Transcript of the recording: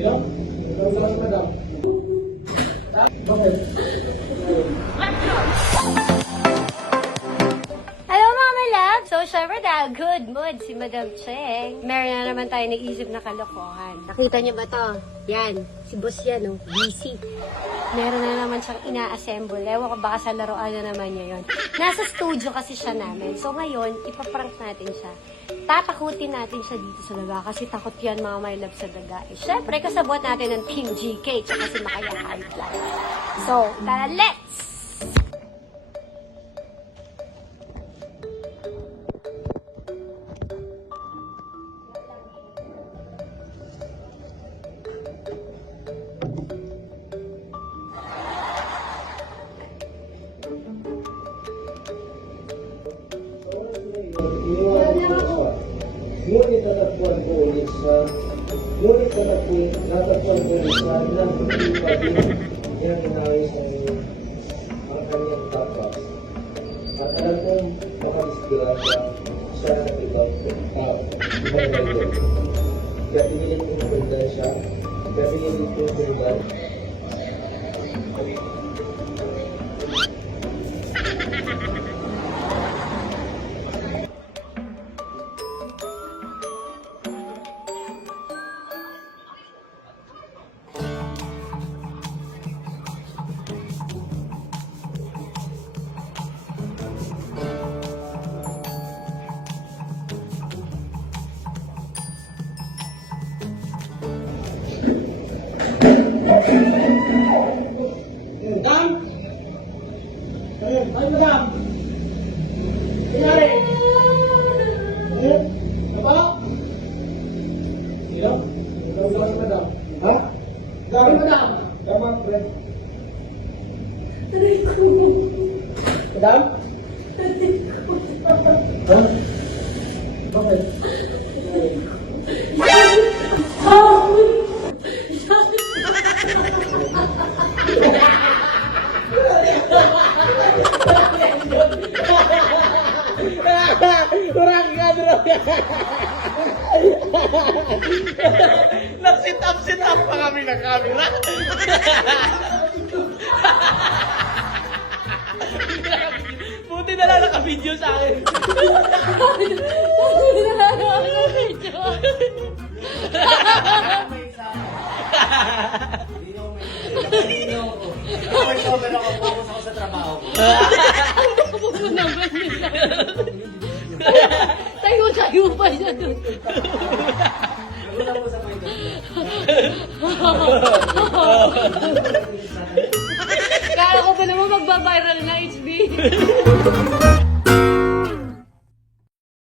Sino? Ikaw sa madam. Bakit? Hello mga love! So syempre dahil good mood si Madam Cheng, meron na naman tayo naisip na kalokohan. Nakita niyo ba to? Yan, si boss yan oh, busy. Meron na naman siyang ina-assemble. Ewan ko baka sa laruan na naman niya yun. Nasa studio kasi siya namin. So ngayon, ipaprank natin siya. Tatakutin natin siya dito sa daga kasi takot yan mga my love sa daga. Eh, syempre kasabot natin ng Team GK tsaka si Makaya Hard Life. So, tara, let's! Ngunit natagpuan ko ulit sa ilang pagpipagin niyang inayos ang kanyang tapas. At alam kong makadisgrasya siya ng ibang tao, ibang gayon. Kaya pinilit kong sundan siya, Madam? Ay, madam! Kunyari! Apa? Sino? Ikaw sa madam. Ha? Gabi madam! Tama, pre. Madam? Ha? Bakit? Kurang ka, bro. Nag-sit up pa kami ng camera. Buti na lang naka-video sa akin. Sa trabaho ko. Tayo pa siya doon. Wala mo sa point. Kala ko pa naman magbabiral na HB.